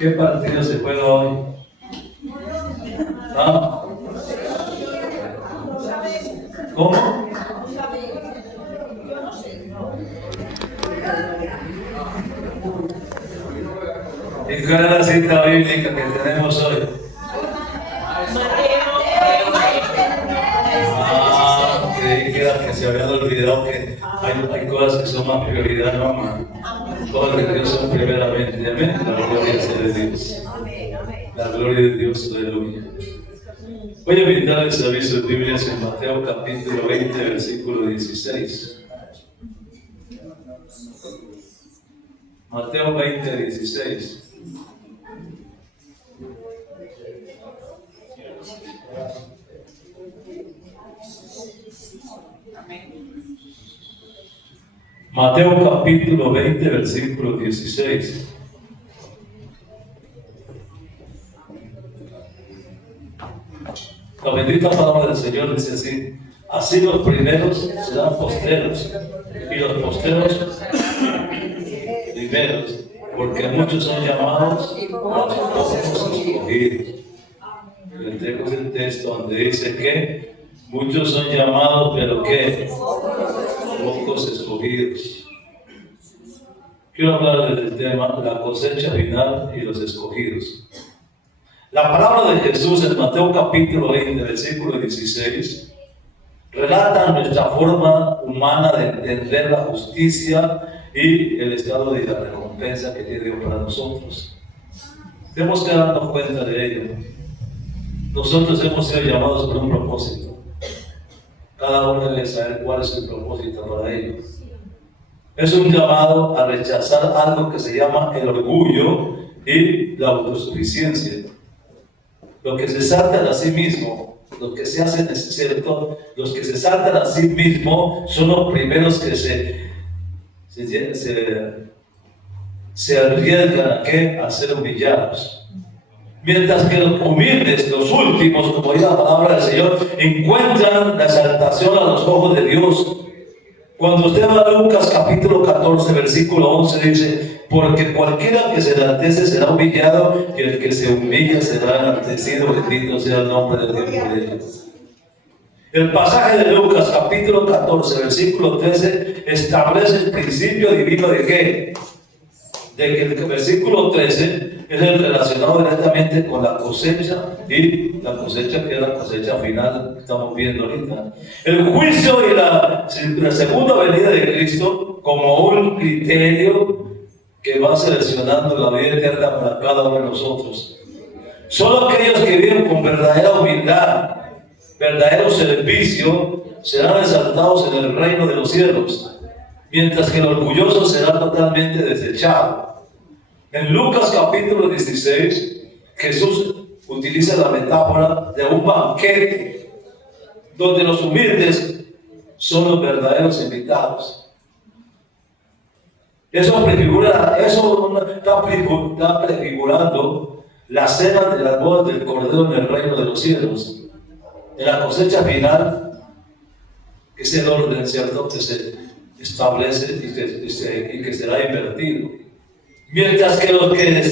¿Qué partido se juega hoy? ¿Ah? ¿Cómo? ¿Y cuál es la cita bíblica que tenemos hoy? Creí que era que se habían olvidado que hay cosas que son más prioridad, no más. Todas las de Dios son primeramente. Amén. La gloria sea de Dios. La gloria de Dios, aleluya. Voy a invitar el servicio de Biblias en Mateo capítulo 20, versículo 16. Mateo 20, 16. Mateo capítulo 20, versículo 16. La bendita palabra del Señor dice así: así los primeros serán postreros, y los postreros primeros, porque muchos son llamados, mas pocos escogidos. Le entrego el texto donde dice que muchos son llamados, pero que pocos escogidos. Quiero hablar del tema la cosecha final y los escogidos. La palabra de Jesús en Mateo capítulo 20, versículo 16, relata nuestra forma humana de entender la justicia y el estado de la recompensa que tiene Dios para nosotros. Tenemos que darnos cuenta de ello. Nosotros hemos sido llamados por un propósito. Cada uno debe saber cuál es el propósito para ellos. Es un llamado a rechazar algo que se llama el orgullo y la autosuficiencia. Los que se saltan a sí mismos, los que se hacen cierto, los que se saltan a sí mismos son los primeros que se arriesgan ¿a qué? A ser humillados. Mientras que los humildes, los últimos, como dice la palabra del Señor, encuentran la exaltación a los ojos de Dios. Cuando usted va a Lucas capítulo 14, versículo 11, dice: porque cualquiera que se enaltece será humillado, y el que se humilla será enaltecido. Bendito sea el nombre de Dios por ellos. El pasaje de Lucas capítulo 14, versículo 13, establece el principio divino de ¿qué? De que el versículo 13 es el relacionado directamente con la cosecha, y la cosecha que es la cosecha final que estamos viendo ahorita. El juicio y la segunda venida de Cristo como un criterio que va seleccionando la vida eterna para cada uno de nosotros. Solo aquellos que viven con verdadera humildad, verdadero servicio, serán exaltados en el reino de los cielos, mientras que el orgulloso será totalmente desechado. En Lucas capítulo 16, Jesús utiliza la metáfora de un banquete donde los humildes son los verdaderos invitados. Eso está prefigurando la cena de las bodas del Cordero en el reino de los cielos. En la cosecha final, que es el orden, ¿cierto?, que se establece y que será invertido. Mientras que los que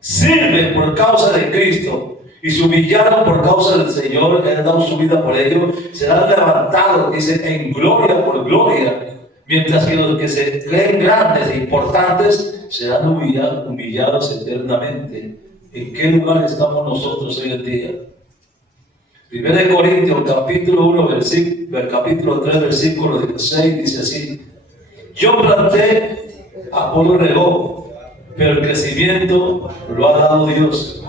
sirven por causa de Cristo y se humillaron por causa del Señor, que han dado su vida por ello, serán levantados, dice, en gloria por gloria. Mientras que los que se creen grandes e importantes serán humillados eternamente. ¿En qué lugar estamos nosotros hoy en día? 1 Corintios capítulo 1, capítulo 3, versículo 16 dice así: yo planté, Apolo regó, pero el crecimiento lo ha dado Dios.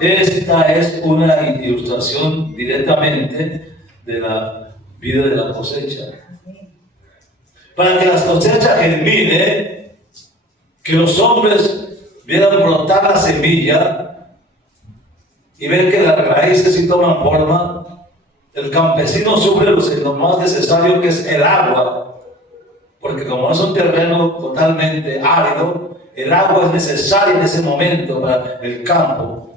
Esta es una ilustración directamente de la vida de la cosecha. Para que la cosecha germine, que los hombres vieran brotar la semilla y ver que las raíces sí toman forma, el campesino sufre lo más necesario, que es el agua, porque como es un terreno totalmente árido, el agua es necesaria en ese momento para el campo.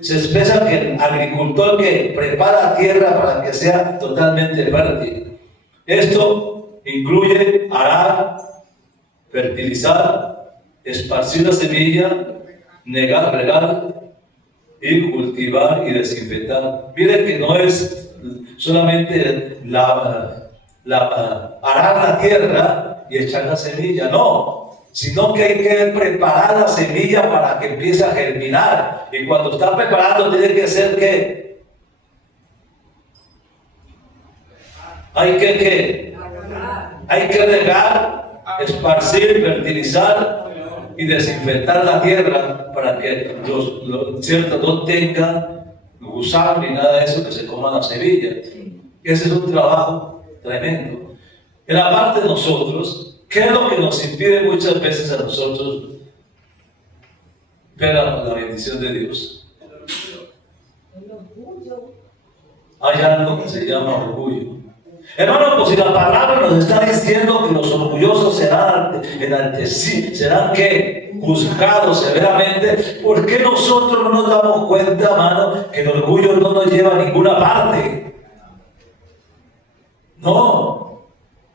Se espera que el agricultor que prepara la tierra para que sea totalmente fértil. Esto incluye arar, fertilizar, esparcir la semilla, negar, regar y cultivar y desinfectar. Miren que no es solamente arar la tierra y echar la semilla, no, sino que hay que preparar la semilla para que empiece a germinar. Y cuando está preparando tiene que ser que hay que regar, esparcir, fertilizar y desinfectar la tierra para que cierto, no tengan gusano ni nada de eso que se coman las semillas. Ese es un trabajo tremendo. En la parte de nosotros, ¿qué es lo que nos impide muchas veces a nosotros ver la bendición de Dios? Hay algo que se llama orgullo. Hermano, pues si la palabra nos está diciendo que los orgullosos serán ¿qué? Juzgados severamente, ¿por qué nosotros no nos damos cuenta, hermano, que el orgullo no nos lleva a ninguna parte? No.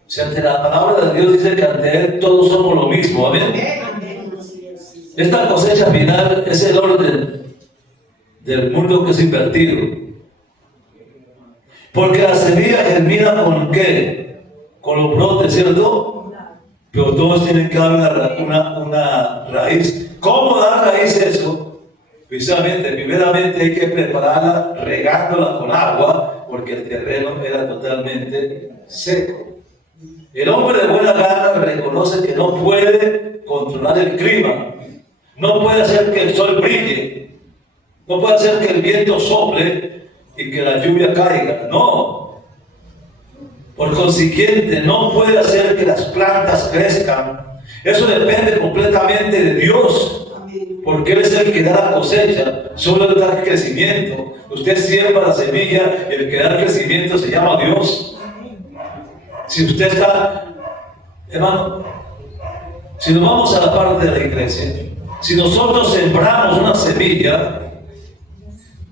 Si ante la palabra de Dios dice que ante Él todos somos lo mismo, amén. Esta cosecha final es el orden del mundo que es invertido. Porque la semilla germina ¿con qué? Con los brotes, ¿cierto? Pero todos tienen que dar una raíz. ¿Cómo dar raíz eso? Precisamente, primeramente hay que prepararla regándola con agua, porque el terreno era totalmente seco. El hombre de buena gana reconoce que no puede controlar el clima, no puede hacer que el sol brille, no puede hacer que el viento sople y que la lluvia caiga, no. Por consiguiente, no puede hacer que las plantas crezcan. Eso depende completamente de Dios, porque Él es el que da la cosecha, solo Él da el crecimiento. Usted siembra la semilla y el que da el crecimiento se llama Dios. Si usted está, hermano, si nos vamos a la parte de la iglesia, si nosotros sembramos una semilla,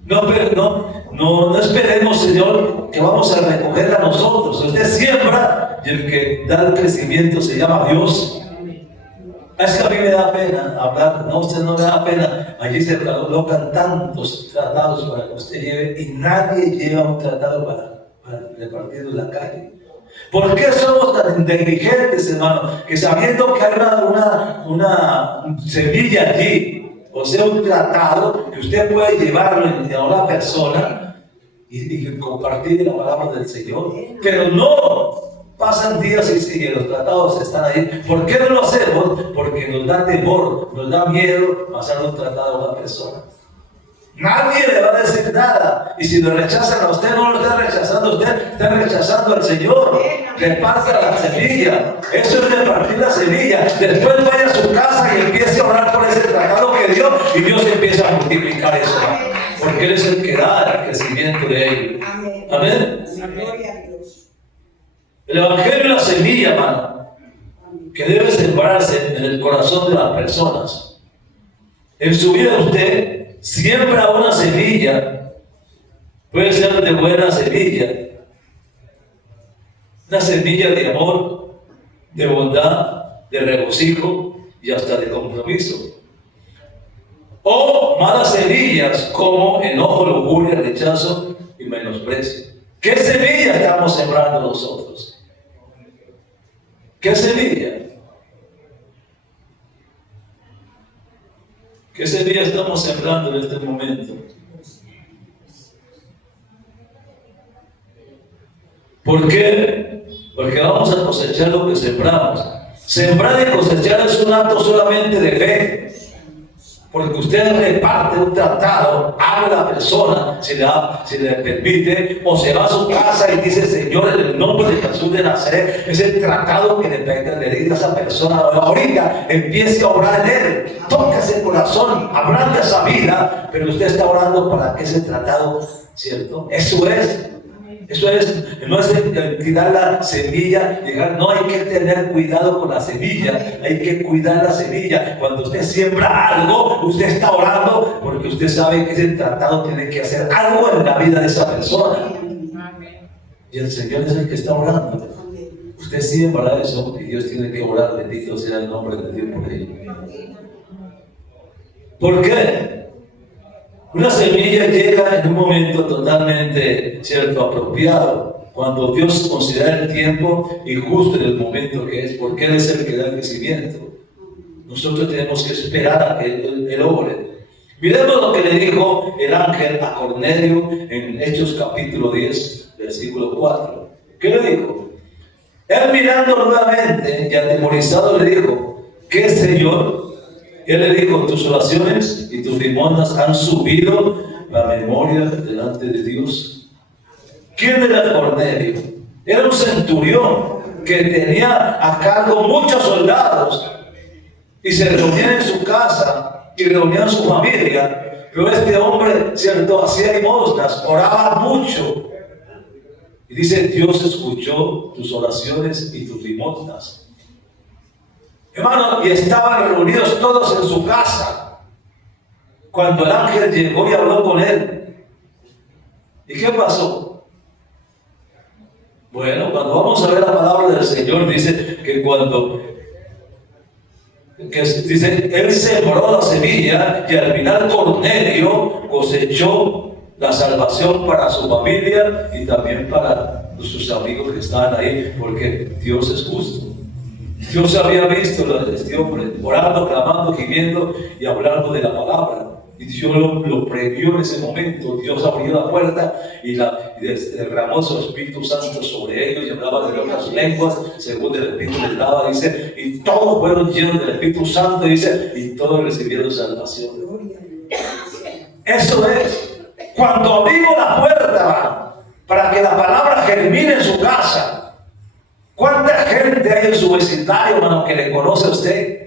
no esperemos, Señor, que vamos a recogerla nosotros. Usted siembra y el que da el crecimiento se llama Dios. Es que a mí me da pena hablar, no, usted no me da pena. Allí se colocan tantos tratados para que usted lleve y nadie lleva un tratado para repartirlo en la calle. ¿Por qué somos tan negligentes, hermano? Que sabiendo que hay una semilla allí, o sea, un tratado que usted puede llevarlo a una persona y compartir la palabra del Señor, pero no pasan días y los tratados están ahí. ¿Por qué no lo hacemos? Porque nos da temor, nos da miedo pasar un tratado a una persona. Nadie le va a decir nada, y si lo rechazan a usted, no lo está rechazando a usted, está rechazando al Señor. Reparta la semilla, eso es repartir la semilla. Después vaya a su casa y empiece a orar por ese tratado que dio, y Dios empieza a multiplicar eso, porque Él es el que da el crecimiento de ellos. Amén. El evangelio es la semilla, hermano, que debe sembrarse en el corazón de las personas. En su vida usted siembra una semilla, puede ser de buena semilla, una semilla de amor, de bondad, de regocijo y hasta de compromiso. O malas semillas como enojo, lujuria, rechazo y menosprecio. ¿Qué semilla estamos sembrando nosotros? ¿Qué semilla? ¿Qué semilla estamos sembrando en este momento? ¿Por qué? Porque vamos a cosechar lo que sembramos. Sembrar y cosechar es un acto solamente de fe. Porque usted reparte un tratado, habla a la persona, si le permite, o se va a su casa y dice: Señor, en el nombre de Jesús de Nazaret, ese tratado que le diga a esa persona, ahorita empiece a orar en él, toque ese corazón, ablande esa vida, pero usted está orando para que ese tratado, ¿cierto? Eso es, no es tirar la semilla, no, hay que tener cuidado con la semilla, hay que cuidar la semilla. Cuando usted siembra algo, usted está orando porque usted sabe que ese tratado tiene que hacer algo en la vida de esa persona. Y el Señor es el que está orando. Usted siembra eso y Dios tiene que orar, bendito sea el nombre de Dios por ello. ¿Por qué? Una semilla llega en un momento totalmente, ¿cierto?, apropiado, cuando Dios considera el tiempo y justo en el momento que es, porque Él es el que da el crecimiento. Nosotros tenemos que esperar a que Él obre. Miremos lo que le dijo el ángel a Cornelio en Hechos capítulo 10, versículo 4. ¿Qué le dijo? Él mirando nuevamente y atemorizado le dijo, ¿qué, Señor? Él le dijo, tus oraciones y tus limosnas han subido la memoria delante de Dios. ¿Quién era Cornelio? Era un centurión que tenía a cargo muchos soldados y se reunía en su casa y reunía a su familia. Pero este hombre, cierto, hacía limosnas, oraba mucho. Y dice, Dios escuchó tus oraciones y tus limosnas. Hermano, y estaban reunidos todos en su casa cuando el ángel llegó y habló con él. ¿Y qué pasó? Bueno, cuando vamos a ver la palabra del Señor, dice que dice, él sembró la semilla y al final Cornelio cosechó la salvación para su familia y también para sus amigos que estaban ahí, porque Dios es justo. Dios había visto a este hombre orando, clamando, gimiendo y hablando de la palabra. Y Dios lo previó en ese momento. Dios abrió la puerta y derramó su Espíritu Santo sobre ellos y hablaba de otras lenguas, según el Espíritu les daba, dice, y todos fueron llenos del Espíritu Santo, dice, y todos recibieron salvación. Eso es. Cuando abrimos la puerta para que la palabra germine en su casa, ¿cuánta gente hay en su vecindario, hermano, que le conoce a usted?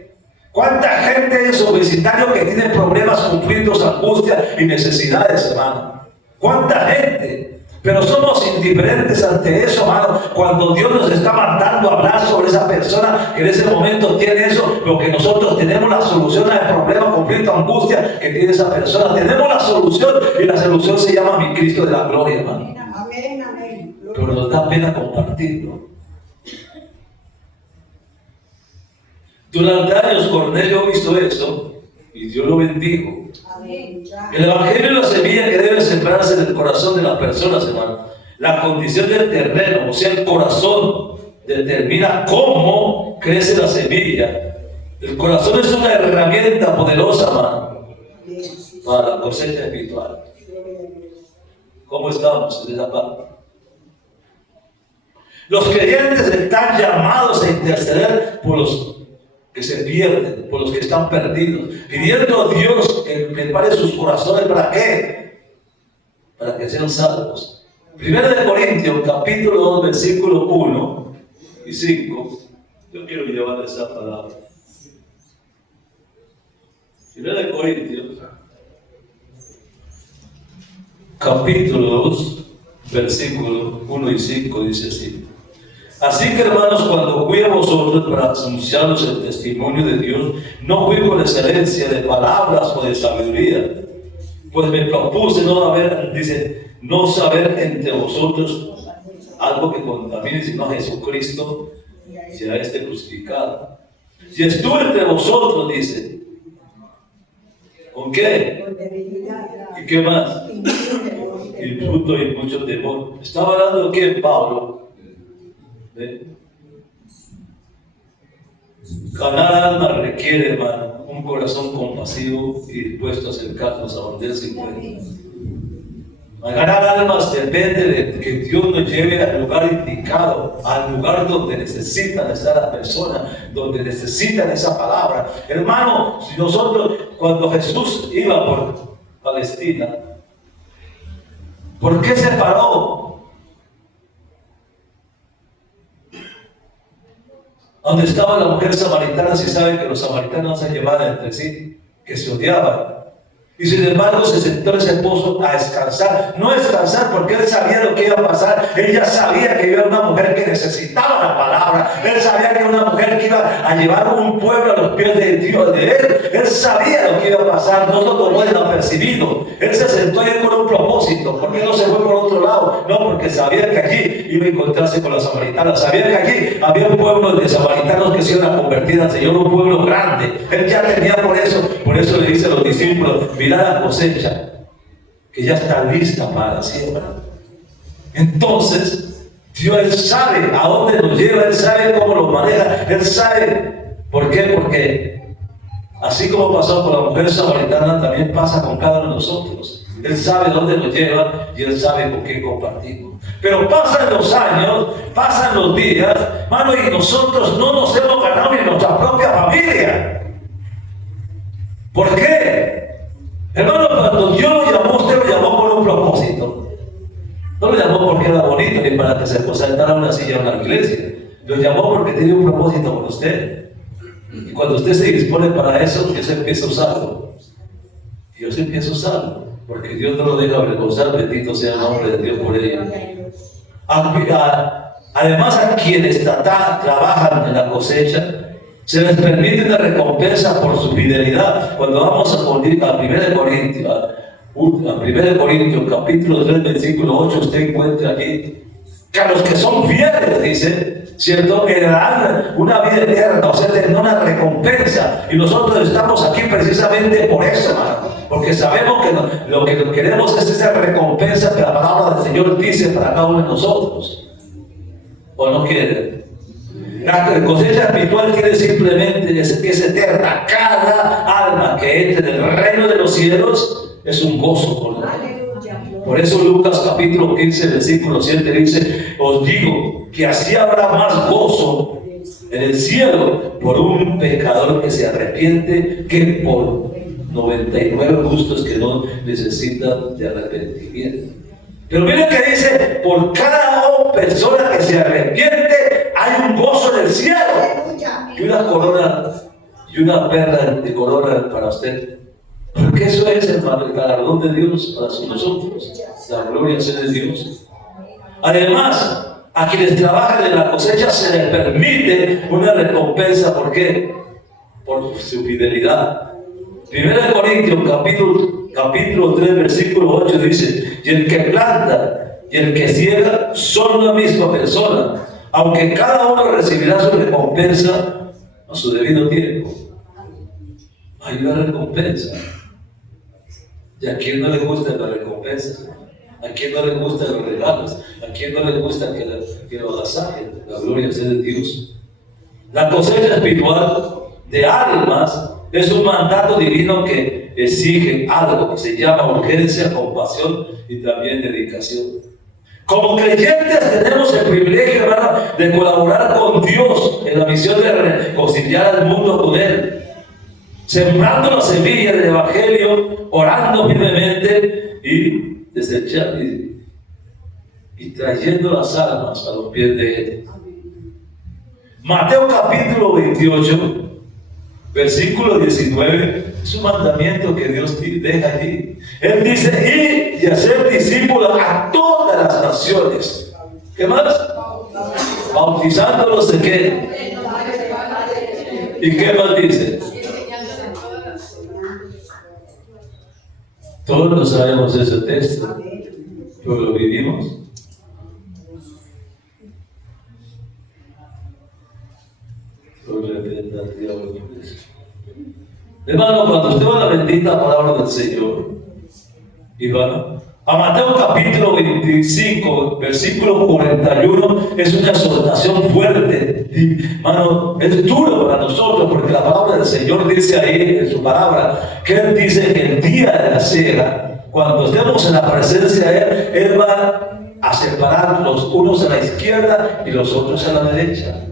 ¿Cuánta gente hay en su vecindario que tiene problemas, conflictos, angustias y necesidades, hermano? ¿Cuánta gente? Pero somos indiferentes ante eso, hermano, cuando Dios nos está mandando a hablar sobre esa persona que en ese momento tiene eso, porque nosotros tenemos la solución al problema, conflicto, angustia que tiene esa persona. Tenemos la solución y la solución se llama mi Cristo de la gloria, hermano. Amén, amén. Pero nos da pena compartirlo. Durante años Cornelio hizo eso y Dios lo bendijo. El evangelio es la semilla que debe sembrarse en el corazón de las personas, hermano. La condición del terreno, o sea, el corazón, determina cómo crece la semilla. El corazón es una herramienta poderosa, hermano, para la cosecha espiritual. ¿Cómo estamos en esa parte? Los creyentes están llamados a interceder por los que se pierden, por los que están perdidos, pidiendo a Dios que prepare sus corazones. ¿Para qué? Para que sean salvos. 1 Corintios capítulo 2 versículos 1 y 5. Yo quiero llevar esa palabra. 1 Corintios capítulo 2 versículos 1 y 5 dice así: así que, hermanos, cuando fui a vosotros para anunciaros el testimonio de Dios, no fui con excelencia de palabras o de sabiduría, pues me propuse no saber entre vosotros algo que contamine sino a Jesucristo y a este crucificado. Si estuve entre vosotros, dice, ¿con qué? ¿Y qué más? Y fruto y mucho temor. Estaba hablando de qué, Pablo. Ganar almas requiere, hermano, un corazón compasivo y dispuesto a acercarnos a donde Él se encuentra. Ganar almas depende de que Dios nos lleve al lugar indicado, al lugar donde necesitan estar las personas, donde necesitan esa palabra. Hermano, si nosotros, cuando Jesús iba por Palestina, ¿por qué se paró? Donde estaba la mujer samaritana, si saben que los samaritanos se llevaban entre sí, que se odiaban. Y sin embargo se sentó ese esposo a descansar. No descansar porque él sabía lo que iba a pasar. Él ya sabía que iba a una mujer que necesitaba la palabra. Él sabía que era una mujer que iba a llevar un pueblo a los pies de Dios, de él. Él sabía lo que iba a pasar. No lo tomó desapercibido. Él se sentó ahí con un propósito. ¿Por qué no se fue por otro lado? No, porque sabía que allí iba a encontrarse con los samaritanos. Sabía que allí había un pueblo de samaritanos que se iban a convertir al Señor, un pueblo grande. Él ya tenía por eso le dice a los discípulos: mirad la cosecha, que ya está lista para la siembra. Entonces, Dios, Él sabe a dónde nos lleva, Él sabe cómo lo maneja, Él sabe. ¿Por qué? Porque así como pasó con la mujer samaritana, también pasa con cada uno de nosotros. Él sabe dónde nos lleva y Él sabe con qué compartimos. Pero pasan los años, pasan los días, hermano, y nosotros no nos hemos ganado ni nuestra propia familia. ¿Por qué? Hermano, cuando Dios lo llamó, usted lo llamó por un propósito. No lo llamó porque era bonito ni para que se sentara en una silla en una iglesia. Lo llamó porque tiene un propósito con usted. Y cuando usted se dispone para eso, Dios empieza a usarlo. Dios empieza a usarlo. Porque Dios no lo deja avergonzar, bendito sea el nombre de Dios por ello. Además, a quienes trabajan en la cosecha, se les permite una recompensa por su fidelidad. Cuando vamos a 1 Corintios capítulo 3 versículo 8, usted encuentra aquí que a los que son fieles, dice, ¿cierto?, heredarán una vida eterna, o sea, tendrán una recompensa. Y nosotros estamos aquí precisamente por eso, hermano, porque sabemos que lo que queremos es esa recompensa que la palabra del Señor dice para cada uno de nosotros. ¿O no quiere? La cosecha espiritual quiere simplemente que es eterna. Cada alma que entre en el reino de los cielos es un gozo por la vida. Por eso Lucas capítulo 15 versículo 7 dice: os digo que así habrá más gozo en el cielo por un pecador que se arrepiente que por 99 justos que no necesitan de arrepentimiento. Pero miren que dice: por cada persona que se arrepiente hay un gozo en el cielo y una corona y una perla de corona para usted. Porque eso es, hermano, el galardón de Dios para nosotros. La gloria sea de Dios. Además, a quienes trabajan en la cosecha se les permite una recompensa. ¿Por qué? Por su fidelidad. 1 Corintios capítulo 3 versículo 8 dice: y el que planta y el que ciega son la misma persona, aunque cada uno recibirá su recompensa a su debido tiempo. Hay una recompensa. ¿Y a quién no le gustan las recompensas? ¿A quién no le gustan los regalos? ¿A quién no le gusta que lo agasajen? La gloria sea de Dios. La cosecha espiritual de almas es un mandato divino que exige algo que se llama urgencia, compasión y también dedicación. Como creyentes tenemos el privilegio, hermano, de colaborar con Dios en la misión de reconciliar al mundo con Él, sembrando la semilla del Evangelio, orando firmemente y desechando y trayendo las almas a los pies de Él. Mateo capítulo 28 versículo 19 es un mandamiento que Dios deja allí. Él dice: id y hacer discípulos a todas las naciones. ¿Qué más? Bautizándolos de qué. ¿Y qué más dice? Todos no sabemos ese texto, pero lo vivimos. Hermano, cuando usted va a la bendita palabra del Señor y va a Mateo capítulo 25 versículo 41, es una exhortación fuerte y, hermano, es duro para nosotros, porque la palabra del Señor dice ahí en su palabra que Él dice que el día de la cena, cuando estemos en la presencia de Él, Él va a separar los unos a la izquierda y los otros a la derecha.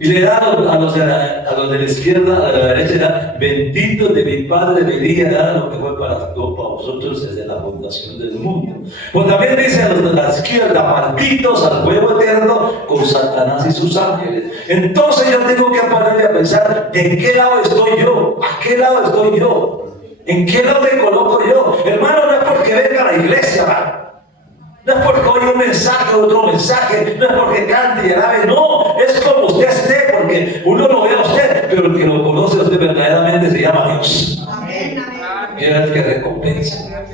Y le da a los de la izquierda, a la derecha, da: bendito de mi Padre venía a dar lo que fue para vosotros desde la fundación del mundo. Pues también dice a los de la izquierda: malditos al fuego eterno con Satanás y sus ángeles. Entonces yo tengo que ponerme a pensar: ¿en qué lado estoy yo? ¿A qué lado estoy yo? ¿En qué lado me coloco yo? Hermano, no es porque venga a la iglesia, hermano. No es porque oye un mensaje, otro mensaje, no es porque cante y alabe, no, es como usted esté, porque uno lo ve a usted, pero el que lo conoce a usted verdaderamente se llama Dios. Amén. Y es el que recompensa.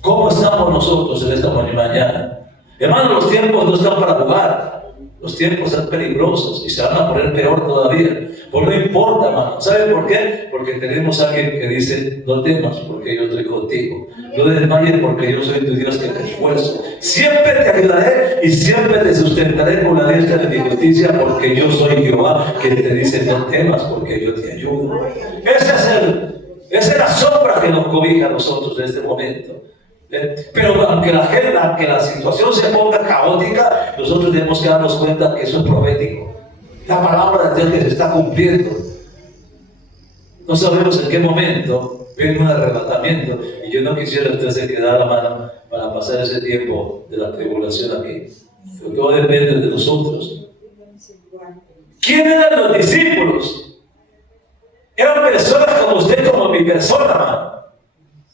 ¿Cómo estamos nosotros en esta mañana? Hermano, los tiempos no están para jugar. Los tiempos son peligrosos y se van a poner peor todavía. Pues no importa, hermano. ¿Sabe por qué? Porque tenemos a alguien que dice: no temas, porque yo estoy contigo. No desmayes, porque yo soy tu Dios que te esfuerzo. Siempre te ayudaré y siempre te sustentaré con la diestra de mi justicia, porque yo soy Jehová, que te dice: no temas, porque yo te ayudo. Esa es la sombra que nos cobija a nosotros en este momento. Pero aunque la situación se ponga caótica, nosotros tenemos que darnos cuenta que eso es profético. La palabra de Dios que se está cumpliendo. No sabemos en qué momento viene un arrebatamiento, y yo no quisiera que usted se quedara, mano, para pasar ese tiempo de la tribulación aquí. Porque todo depende de nosotros. ¿Quiénes eran los discípulos? Eran personas como usted, como mi persona, mano.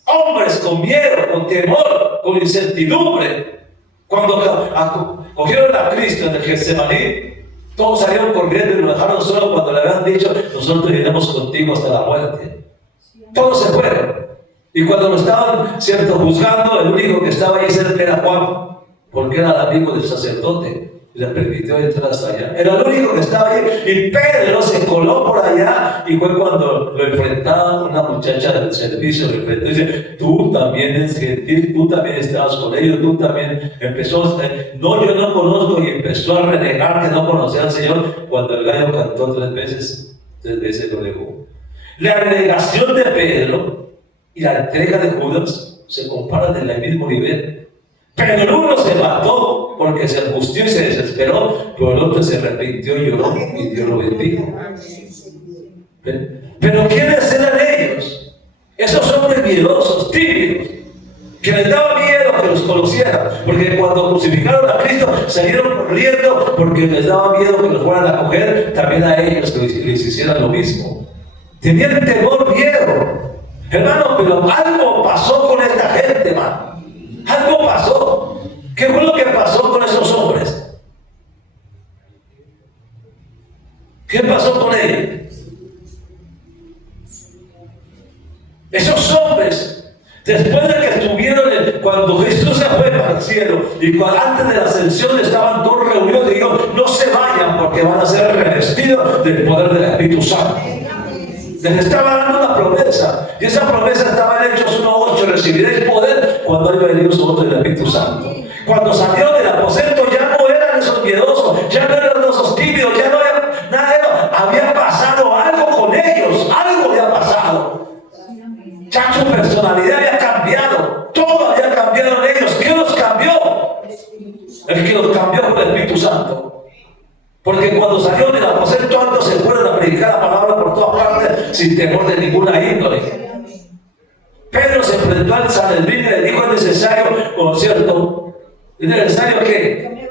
Hombres con miedo, con temor, con incertidumbre. Cuando cogieron a Cristo en el Getsemaní, todos salieron corriendo y lo dejaron solo cuando le habían dicho: nosotros iremos contigo hasta la muerte. Todos se fueron. Y cuando lo estaban, cierto, juzgando, el único que estaba ahí cerca era Juan, porque era el amigo del sacerdote. Le permitió entrar hasta allá. Era el único que estaba ahí. Y Pedro se coló por allá, y fue cuando lo enfrentaba una muchacha del servicio. Lo enfrentó y dice: tú también eres gentil, tú también estabas con ellos, tú también. Empezó: no, yo no conozco, y empezó a renegar que no conocía al Señor. Cuando el gallo cantó 3 veces lo dejó. La negación de Pedro y la entrega de Judas se comparan en el mismo nivel. Pero el uno se mató porque se angustió y se desesperó, pero el otro se arrepintió y lloró, y Dios lo bendijo. Pero ¿quiénes eran ellos? Esos hombres miedosos, tímidos, que les daba miedo que los conocieran, porque cuando crucificaron a Cristo salieron corriendo porque les daba miedo que los fueran a coger también a ellos, que les hicieran lo mismo. Tenían temor, miedo. Hermano, pero algo pasó con esta gente, hermano. Algo pasó. ¿Qué fue lo que pasó con esos hombres? ¿Qué pasó con ellos? Esos hombres, después de que estuvieron, cuando Jesús se fue para el cielo, y antes de la ascensión estaban todos reunidos, y dijo: no se vayan, porque van a ser revestidos del poder del Espíritu Santo. Les estaba dando una promesa, y esa promesa estaba en Hechos 1:8: recibiréis poder cuando haya venido sobre el Espíritu Santo. Cuando salió del aposento ya no eran esos miedosos, ya no eran esos tímidos, ya no era nada, había pasado algo con ellos, algo había pasado. Ya su personalidad había cambiado, todo había cambiado en ellos. ¿Qué los cambió? El que los cambió fue el Espíritu Santo. Porque cuando salió del aposento alto se fueron a predicar la palabra por todas partes sin temor de ninguna índole. Pedro se enfrentó al Sanedrín y le dijo: es necesario, por cierto, ¿es necesario qué?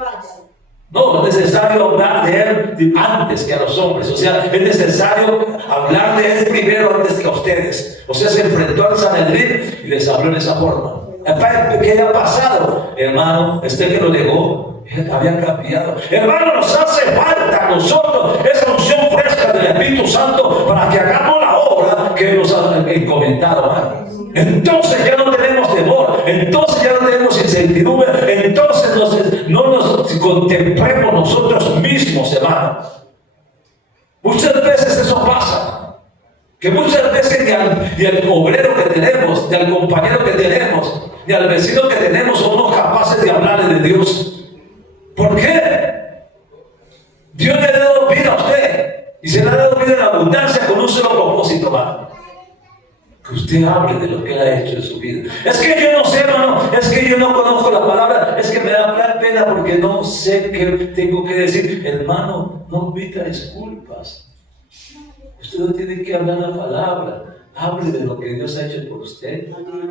No, es necesario hablar de él antes que a los hombres. O sea, es necesario hablar de él primero antes que a ustedes. O sea, se enfrentó al Sanedrín y les habló en esa forma. ¿Qué haya pasado? Hermano, que lo negó, había cambiado. Hermano, nos hace falta a nosotros esa unción fresca del Espíritu Santo para que hagamos la obra que nos ha encomendado, hermano. Entonces ya no tenemos temor, entonces ya no tenemos incertidumbre, entonces no nos contemplemos nosotros mismos, hermano. Muchas veces eso pasa, que muchas veces ni al obrero que tenemos, ni al compañero que tenemos, ni al vecino que tenemos somos capaces de hablarle de Dios. ¿Por qué? Dios le ha dado vida a usted, y se le ha dado vida en abundancia con un solo propósito, hermano: que usted hable de lo que Él ha hecho en su vida. Es que yo no sé, hermano, es que yo no conozco la palabra, es que me da pena porque no sé qué tengo que decir. Hermano, no pida disculpas. Usted no tiene que hablar la palabra. Hable de lo que Dios ha hecho por usted.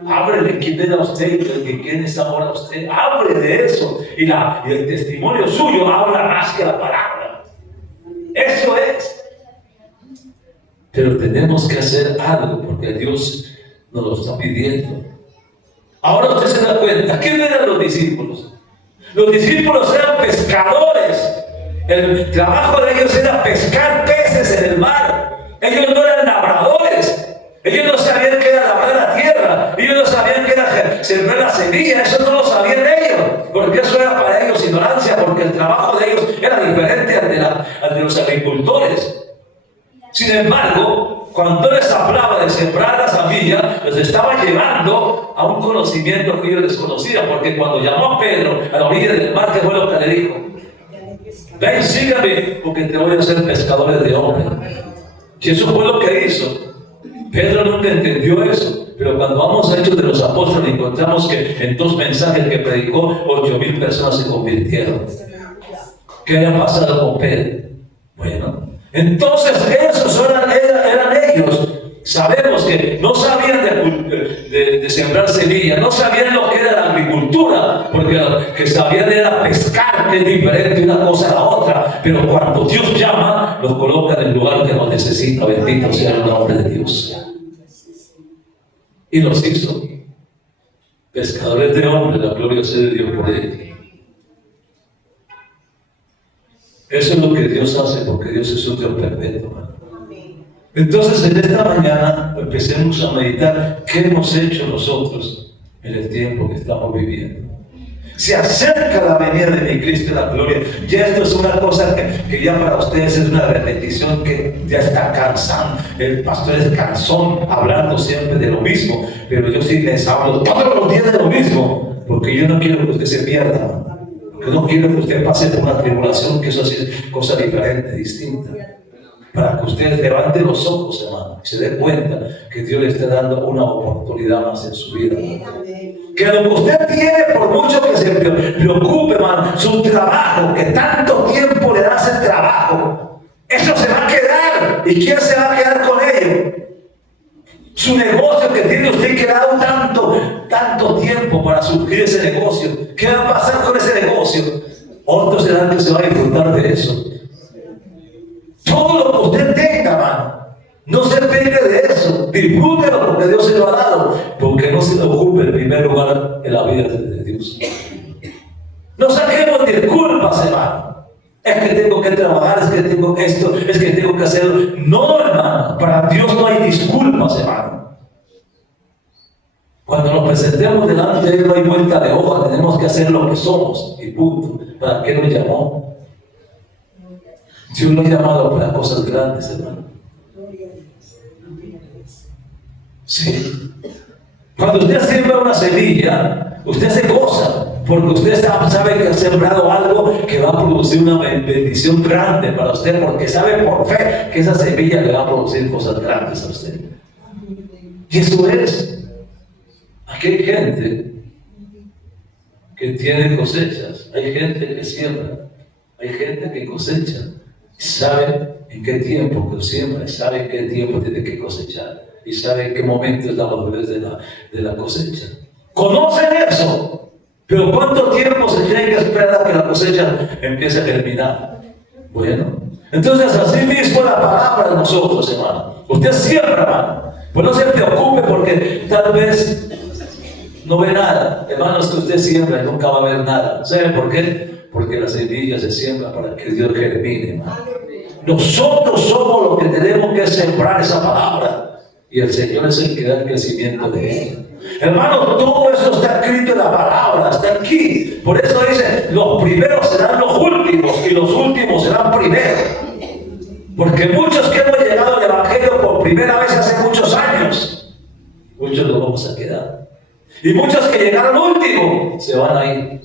Hable de quién era usted y de quién es ahora usted. Hable de eso. Y el testimonio suyo habla más que la palabra. Eso es. Pero tenemos que hacer algo, porque Dios nos lo está pidiendo. Ahora usted se da cuenta, ¿quién eran los discípulos? Los discípulos eran pescadores. El trabajo de ellos era pescar peces en el mar. Ellos no eran labradores. Ellos no sabían qué era labrar la tierra. Ellos no sabían qué era sembrar la semilla. Eso no lo sabían ellos. Porque eso era para ellos ignorancia. Porque el trabajo de ellos era diferente al de los agricultores. Sin embargo, cuando les hablaba de sembrar la semilla, los estaba llevando a un conocimiento que ellos desconocían. Porque cuando llamó a Pedro a la orilla del mar, ¿qué fue lo que le dijo? Ven, sígame, porque te voy a hacer pescadores de hombres. Y eso fue lo que hizo. Pedro nunca entendió eso. Pero cuando vamos a Hechos de los Apóstoles, encontramos que en 2 mensajes que predicó, 8,000 personas se convirtieron. ¿Qué había pasado con Pedro? Bueno, entonces esos eran ellos. Sabemos que no sabían de sembrar semillas, no sabían lo que era la agricultura, porque lo que sabían era pescar, que es diferente una cosa a la otra. Pero cuando Dios llama, los coloca en el lugar que nos necesita. Bendito sea el nombre de Dios. Y los hizo pescadores de hombres. La gloria sea de Dios por él. Eso es lo que Dios hace, porque Dios es un Dios perfecto, hermano. Entonces, en esta mañana empecemos a meditar qué hemos hecho nosotros en el tiempo que estamos viviendo. Se acerca la venida de mi Cristo en la gloria. Ya esto es una cosa que ya para ustedes es una repetición que ya está cansando. El pastor es cansón hablando siempre de lo mismo, pero yo sí les hablo todos los días de lo mismo, porque yo no quiero que usted se pierda. Porque no quiero que usted pase por una tribulación, que eso sí es cosa diferente, distinta. Para que usted levante los ojos, hermano, y se dé cuenta que Dios le está dando una oportunidad más en su vida. Que lo que usted tiene, por mucho que se preocupe, hermano, su trabajo, que tanto tiempo le da ese trabajo, eso se va a quedar. ¿Y quién se va a quedar con ello? Su negocio que tiene usted, que le ha dado tanto tiempo para surgir ese negocio. ¿Qué va a pasar con ese negocio? Otros serán que se va a disfrutar de eso. Todo lo que usted tenga, hermano, no se pegue de eso. Disfrútelo porque Dios se lo ha dado. Porque no se le ocupe el primer lugar en la vida de Dios. No saquemos disculpas, hermano. Es que tengo que trabajar, es que tengo esto, es que tengo que hacerlo. No, hermano, para Dios no hay disculpas, hermano. Cuando nos presentemos delante de Él no hay vuelta de hoja, tenemos que hacer lo que somos y punto. ¿Para qué nos llamó? Dios nos ha llamado para cosas grandes, hermano. Sí. Cuando usted siembra una semilla, usted se goza, porque usted sabe que ha sembrado algo que va a producir una bendición grande para usted, porque sabe por fe que esa semilla le va a producir cosas grandes a usted. Y eso es. Aquí hay gente que tiene cosechas, hay gente que siembra, hay gente que cosecha. Sabe en qué tiempo que siembra, sabe en qué tiempo tiene que cosechar y sabe en qué momento es la madurez de la cosecha. Conocen eso, pero ¿cuánto tiempo se tiene que esperar a que la cosecha empiece a germinar? Bueno, entonces así mismo la palabra de nosotros, hermano. Usted siembra, hermano, pues no se preocupe porque tal vez no ve nada. Hermano, es que usted siembra y nunca va a ver nada. ¿Sabe por qué? Porque la semilla se siembra para que Dios germine, hermano. Nosotros somos los que tenemos que sembrar esa palabra. Y el Señor es el que da el crecimiento de ella. Hermano, todo eso está escrito en la palabra, está aquí. Por eso dice, los primeros serán los últimos y los últimos serán primeros. Porque muchos que hemos llegado al Evangelio por primera vez hace muchos años, muchos nos vamos a quedar. Y muchos que llegaron último se van a ir.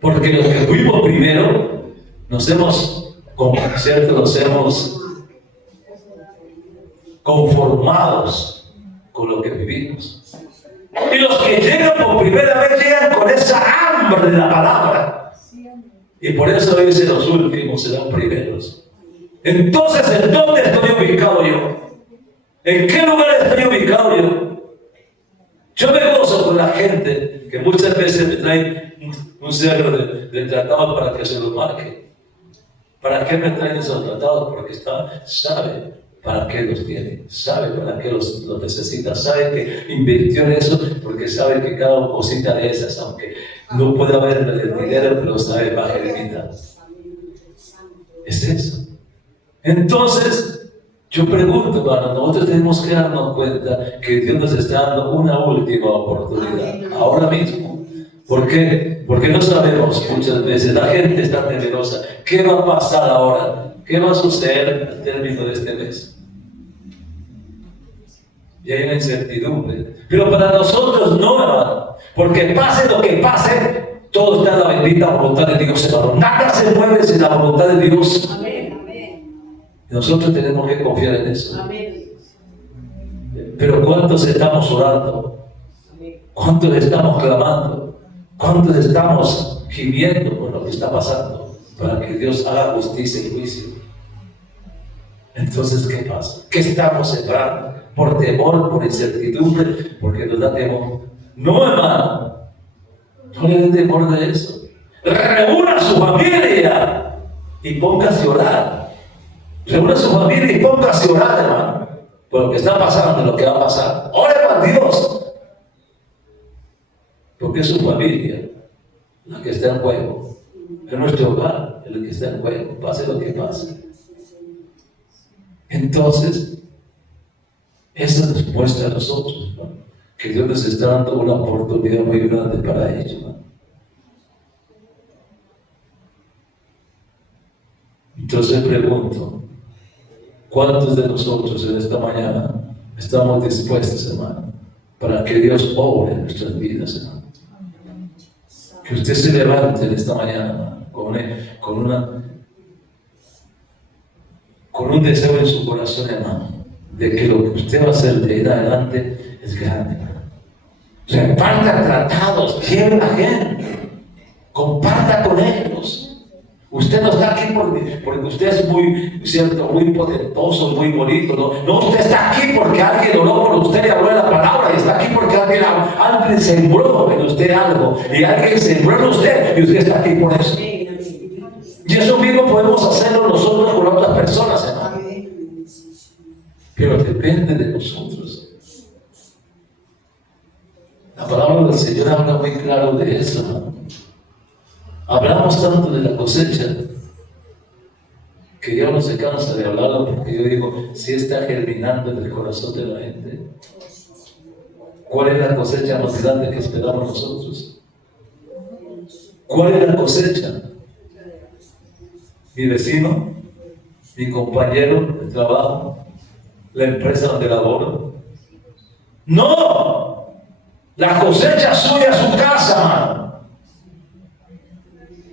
Porque los que fuimos primero, nos hemos conformados con lo que vivimos. Y los que llegan por primera vez llegan con esa hambre de la palabra. Y por eso dice los últimos serán primeros. Entonces, ¿en dónde estoy ubicado yo? ¿En qué lugar estoy ubicado yo? Yo me gozo con la gente que muchas veces me traen un cerro de tratados para que se los marque. ¿Para qué me traen esos tratados? Porque sabe para qué los tiene, sabe para qué los necesita, sabe que invirtió en eso porque sabe que cada cosita de esas, aunque no pueda ver el dinero, pero sabe va a germinar. Es eso. Entonces, yo pregunto, hermano, nosotros tenemos que darnos cuenta que Dios nos está dando una última oportunidad, ahora mismo. ¿Por qué? Porque no sabemos muchas veces, la gente está temerosa. ¿Qué va a pasar ahora? ¿Qué va a suceder al término de este mes? Y hay una incertidumbre. Pero para nosotros no, hermano. Porque pase lo que pase, todo está en la bendita voluntad de Dios, hermano. Nada se mueve sin la voluntad de Dios. Amén, amén. Y nosotros tenemos que confiar en eso. Amén. Pero ¿cuántos estamos orando? ¿Cuántos estamos clamando? ¿Cuántos estamos gimiendo por lo que está pasando? Para que Dios haga justicia y juicio. Entonces, ¿qué pasa? ¿Qué estamos sembrando? ¿Por temor, por incertidumbre? Porque nos da temor. No, hermano. No le den temor de eso. Reúna a su familia y póngase a orar. Reúna a su familia y póngase a orar, hermano. Por lo que está pasando y lo que va a pasar. Ore a Dios. Porque es su familia la que está en juego. Es nuestro hogar el que está en juego. Pase lo que pase. Entonces, eso nos muestra a nosotros, ¿no? Que Dios nos está dando una oportunidad muy grande para ello, ¿no? Entonces pregunto, ¿cuántos de nosotros en esta mañana estamos dispuestos, hermano, para que Dios obre en nuestras vidas, hermano? Que usted se levante en esta mañana, hermano, con un deseo en su corazón, hermano, de que lo que usted va a hacer de ahí en adelante es grande, hermano. Reparta tratados, lleve a la gente, comparta con ellos. Usted no está aquí porque usted es muy, cierto, muy potentoso, muy bonito. No, usted está aquí porque alguien oró por usted y habló de la palabra. Y está aquí porque alguien sembró en usted algo. Y alguien sembró en usted y usted está aquí por eso. Y eso mismo podemos hacerlo nosotros con otras personas, hermano. Pero depende de nosotros. La palabra del Señor habla muy claro de eso, hermano. Hablamos tanto de la cosecha que ya no se cansa de hablarlo, porque yo digo, si está germinando en el corazón de la gente. ¿Cuál es la cosecha más grande que esperamos nosotros? ¿Cuál es la cosecha? Mi vecino, mi compañero de trabajo, la empresa donde laboro. ¡No! La cosecha suya es su casa, mano.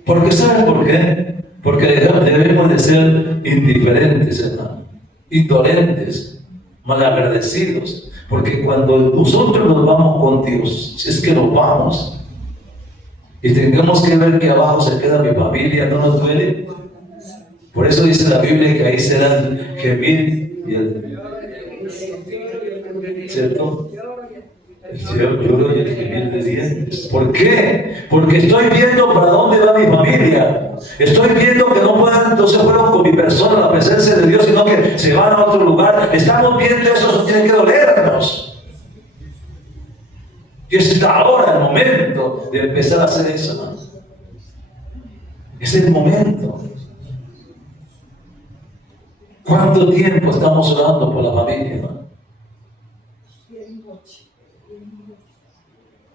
Porque ¿saben por qué? Porque debemos de ser indiferentes, hermano, indolentes, malagradecidos. Porque cuando nosotros nos vamos con Dios, si es que nos vamos, y tengamos que ver que abajo se queda mi familia, ¿no nos duele? Por eso dice la Biblia que ahí serán gemir y el... ¿Cierto? El lloro y el gemir de dientes. ¿Por qué? Porque estoy viendo para dónde va mi familia. Estoy viendo que no se fueron con mi persona a la presencia de Dios, sino que se van a otro lugar. Estamos viendo eso tiene que dolernos. Y es ahora el momento de empezar a hacer eso, hermano. Es el momento. ¿Cuánto tiempo estamos orando por la familia, hermano?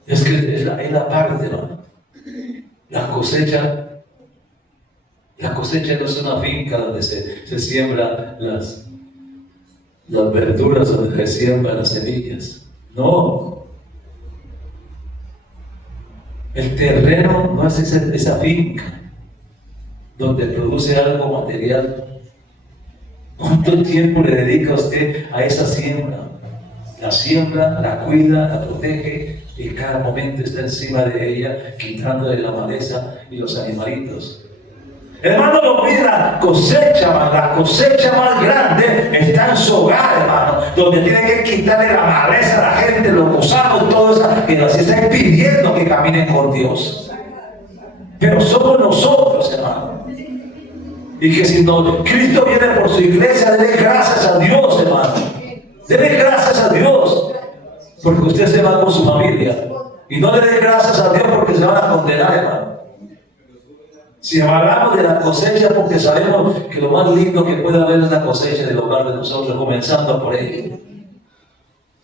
Es que es la parte, ¿no? La cosecha no es una finca donde se siembran las verduras, donde se siembran las semillas. No. El terreno no es esa finca donde produce algo material. ¿Cuánto tiempo le dedica usted a esa siembra? La siembra, la cuida, la protege y cada momento está encima de ella, quitándole la maleza y los animalitos. Hermano, no olvide la cosecha más grande está en su hogar, hermano, donde tiene que quitarle la maleza a la gente, los gusanos y todo eso, que nos está impidiendo que caminen con Dios. Pero somos nosotros, hermano. Y que si no, Cristo viene por su iglesia, dele gracias a Dios, hermano. Dele gracias a Dios, porque usted se va con su familia. Y no le dé gracias a Dios porque se van a condenar, hermano. Si hablamos de la cosecha, porque sabemos que lo más lindo que puede haber es la cosecha del hogar de nosotros, comenzando por ello.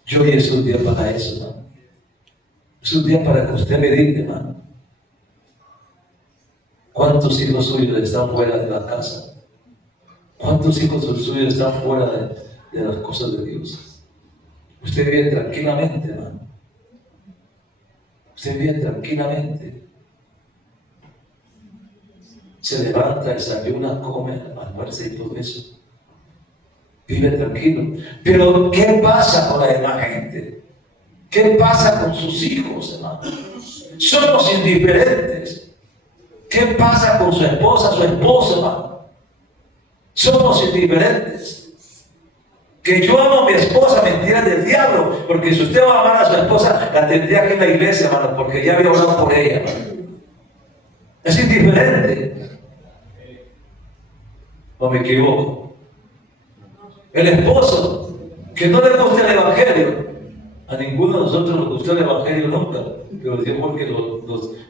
Yo hoy es un día para eso, hermano. Es un día para que usted medite, hermano. ¿Cuántos hijos suyos están fuera de la casa? ¿Cuántos hijos suyos están fuera de las cosas de Dios? Usted vive tranquilamente, hermano. Usted vive tranquilamente. Se levanta, desayuna, come, almuerza y todo eso. Vive tranquilo. Pero ¿qué pasa con la demás gente? ¿Qué pasa con sus hijos, hermano? Somos indiferentes. ¿Qué pasa con su esposa, su esposo, hermano? Somos indiferentes. Que yo amo a mi esposa, mentira del diablo, porque si usted va a amar a su esposa, la tendría que ir a la iglesia, hermano, porque ya había orado por ella, hermano. Es indiferente. ¿O me equivoco? El esposo, que no le gusta el evangelio, a ninguno de nosotros nos gustó el evangelio nunca, pero Dios porque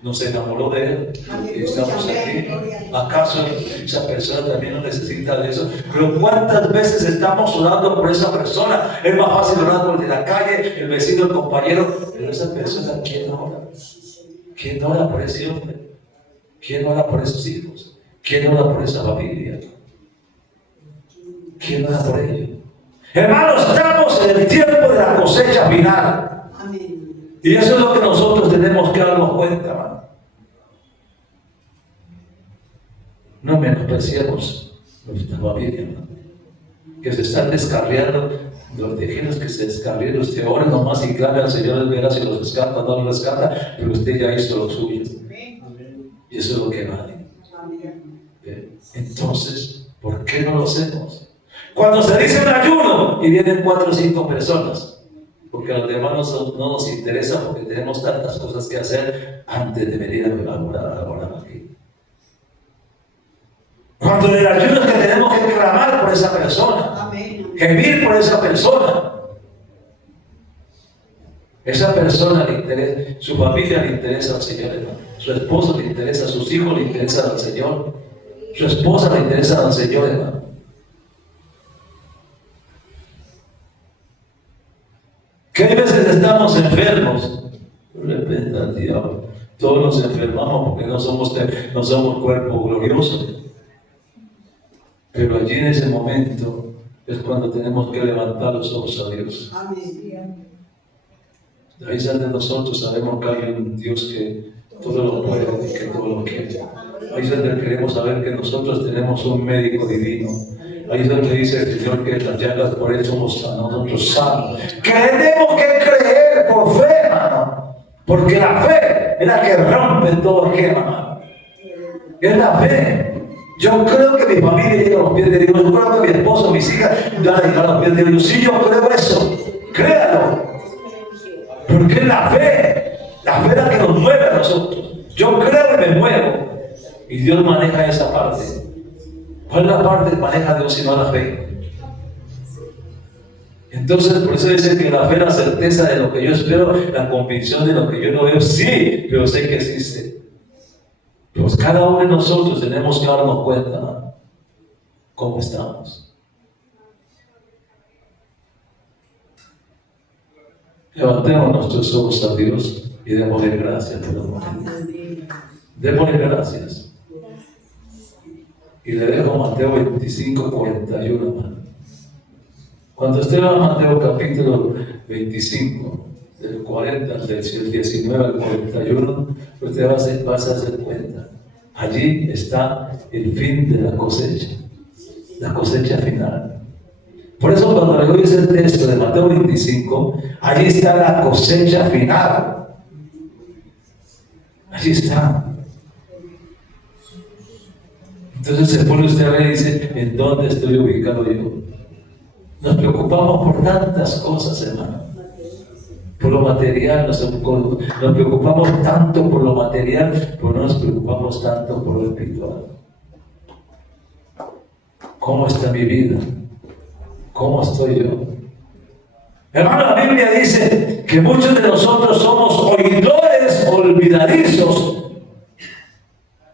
nos enamoró de él y estamos aquí. ¿Acaso esa persona también no necesita de eso? Pero ¿cuántas veces estamos orando por esa persona? Es más fácil orar por el de la calle, el vecino, el compañero, pero esa persona, ¿quién ora? ¿Quién ora por ese hombre? ¿Quién ora por esos hijos? ¿Quién ora por esa familia? ¿Quién ora por ellos? Hermanos, estamos en el tiempo de la cosecha final. Amén. Y eso es lo que nosotros tenemos que darnos cuenta, hermano. No menospreciemos nuestra familia, hermano. Que se están descarriando, los tejidos que se descarriaron. Usted ora nomás y clame al Señor, Él verá si los rescata o no los rescata, pero usted ya hizo lo suyo. Y eso es lo que vale. Entonces, ¿por qué no lo hacemos? Cuando se dice un ayuno y vienen 4 o 5 personas, porque a los demás no nos interesa, porque tenemos tantas cosas que hacer antes de venir a orar aquí. Cuando el ayuno es que tenemos que clamar por esa persona, gemir por esa persona. Esa persona le interesa, su familia le interesa al Señor, hermano. Su esposo le interesa, sus hijos le interesan al Señor, su esposa le interesa al Señor, hermano. Que hay veces estamos enfermos, reprenda al diablo. Todos nos enfermamos porque no somos cuerpo glorioso. Pero allí en ese momento es cuando tenemos que levantar los ojos a Dios. Ahí de nosotros sabemos que hay un Dios que todo lo puede y que todo lo quiere. Ahí es donde queremos saber que nosotros tenemos un médico divino. Ahí es donde dice el Señor que las llagas por Él somos nosotros sanos. Que tenemos que creer por fe, hermano. Porque la fe es la que rompe todo esquema, hermano. Es la fe. Yo creo que mi familia llega a los pies de Dios. Yo creo que mi esposo, mis hijas van a llegar a los pies de Dios. Sí, yo creo eso. Créalo. Porque es la fe la que nos mueve a nosotros. Yo creo y me muevo. Y Dios maneja esa parte. ¿Cuál es la parte que maneja Dios sino la fe? Entonces, por eso dice que la fe es la certeza de lo que yo espero, la convicción de lo que yo no veo. Sí, pero sé que existe. Pues cada uno de nosotros tenemos que darnos cuenta, ¿no? ¿Cómo estamos? Levantemos nuestros ojos a Dios y démosle gracias por los momentos. Démosle gracias. Y le dejo Mateo 25, 41, hermano. Cuando usted va a Mateo capítulo 25, del 40, del 19 al 41, usted va a hacer cuenta. Allí está el fin de la cosecha final. Por eso cuando le doy ese texto de Mateo 25, allí está la cosecha final. Allí está. Entonces se pone usted a ver y dice, ¿en dónde estoy ubicado yo? Nos preocupamos por tantas cosas, hermano. Por lo material, nos preocupamos tanto por lo material, pero no nos preocupamos tanto por lo espiritual. ¿Cómo está mi vida? ¿Cómo estoy yo? Hermano, la Biblia dice que muchos de nosotros somos oidores olvidadizos,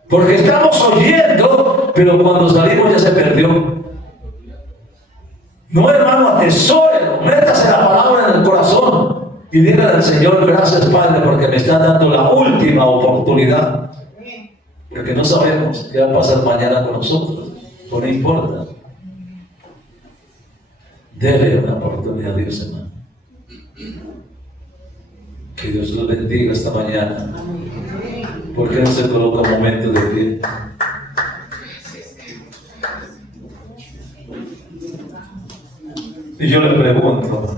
porque estamos oyendo, pero cuando salimos ya se perdió. No, hermano, atesórelo, métase la palabra en el corazón y dígale al Señor: gracias, Padre, porque me está dando la última oportunidad. Porque no sabemos qué va a pasar mañana con nosotros. Pues no importa. Dele una oportunidad a Dios, hermano. Que Dios los bendiga esta mañana. ¿Por qué no se coloca un momento de pie? Y yo le pregunto,